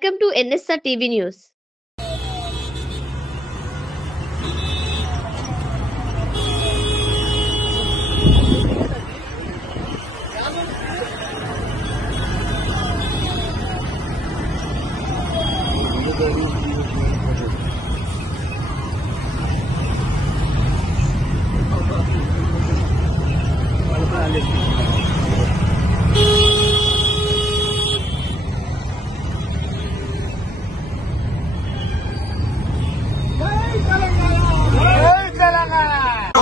Welcome to NSR TV News.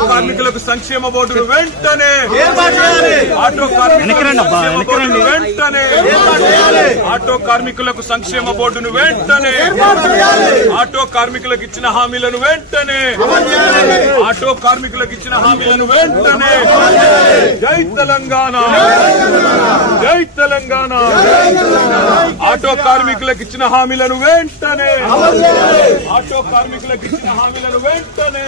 కార్మికులకు సంక్షేమ బోర్డును వెంటనే ఆటో కార్మికులకు సంక్షేమ బోర్డును వెంటనే ఆటో కార్మికులకు ఇచ్చిన హామీలను వెంటనే ఆటో కార్మికులకు ఇచ్చిన హామీలను వెంటనే జై తెలంగాణ జై తెలంగాణ ఆటో కార్మికులకు ఇచ్చిన హామీలను వెంటనే ఆటో కార్మికులకు ఇచ్చిన హామీలను వెంటనే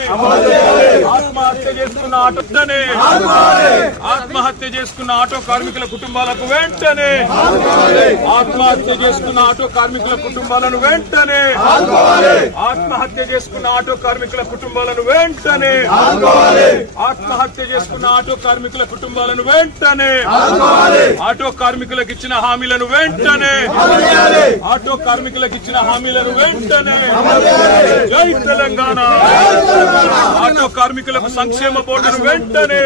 ఆత్మహత్య చేసుకున్న ఆటో కార్మికుల కుటుంబాలకు వెంటనే ఆత్మహత్య చేసుకున్న ఆటో కార్మికుల కుటుంబాలను వెంటనే ఆత్మహత్య చేసుకున్న ఆటో కార్మికుల కుటుంబాలను వెంటనే ఆత్మహత్య చేసుకున్న ఆటో కార్మికుల కుటుంబాలను వెంటనే ఆటో కార్మికులకు ఇచ్చిన హామీలను వెంటనే ఆటో కార్మికులకు ఇచ్చిన హామీలను వెంటనే జై తెలంగాణ ఆటో కార్మికులకు సంక్షేమ బోర్డును వెంటనే